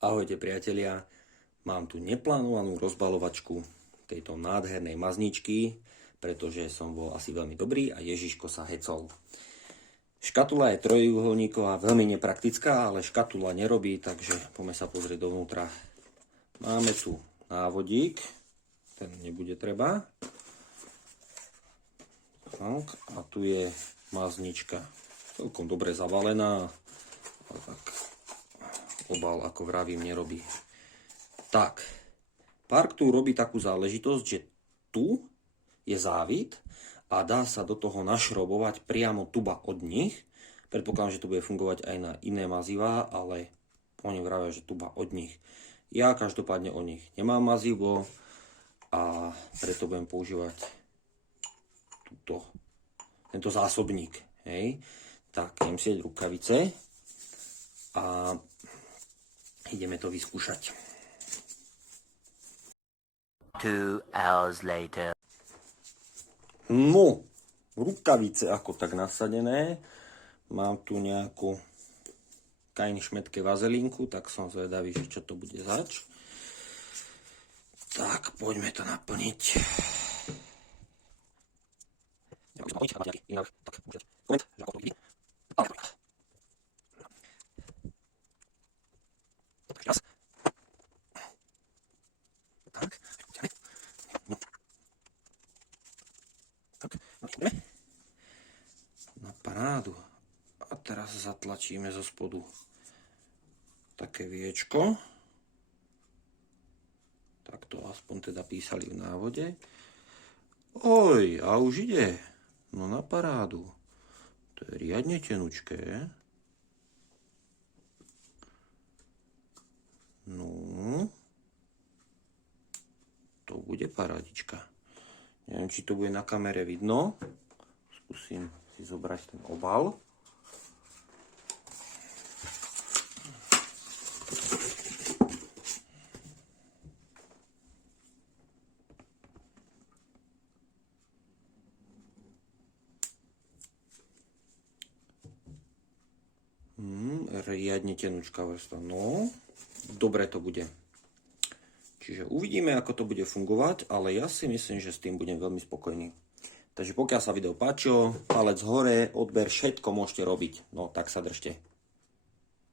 Ahojte priatelia, mám tu neplánovanú rozbalovačku tejto nádhernej mazničky, pretože som bol asi veľmi dobrý a Ježiško sa hecol. Škatula je trojuholníková, veľmi nepraktická, ale škatula nerobí, takže poďme sa pozrieť dovnútra. Máme tu návodík, ten nebude treba. Tak, a tu je maznička, celkom dobre zavalená, ale tak obal, ako vravím, nerobí. Tak, Park tu robí takú záležitosť, že tu je závit a dá sa do toho našrobovať priamo tuba od nich. Predpokladám, že to bude fungovať aj na iné mazivá, ale oni vravia, že tuba od nich. Ja každopádne o nich nemám mazivo a preto budem používať tento zásobník. Hej. Tak, idem si dať rukavice a ideme to vyskúšať. 2 hours later. No, rukavice ako tak nasadené. Mám tu nejakú Kajn šmetke vazelínku, tak som zvedavý, že čo to bude zač. Tak, poďme to naplniť. Na parádu. A teraz zatlačíme zo spodu také viečko. Tak to aspoň teda písali v návode. Oj, a už ide. No na parádu. To je riadne tenučké. No. To bude parádička. Neviem, či to bude na kamere vidno. Skúsim si zobrať ten obal. Riadne tenučká vrstva. No, dobre to bude. Čiže uvidíme, ako to bude fungovať, ale ja si myslím, že s tým budem veľmi spokojný. Takže pokiaľ sa video páčilo, palec hore, odber, všetko môžete robiť. No, tak sa držte.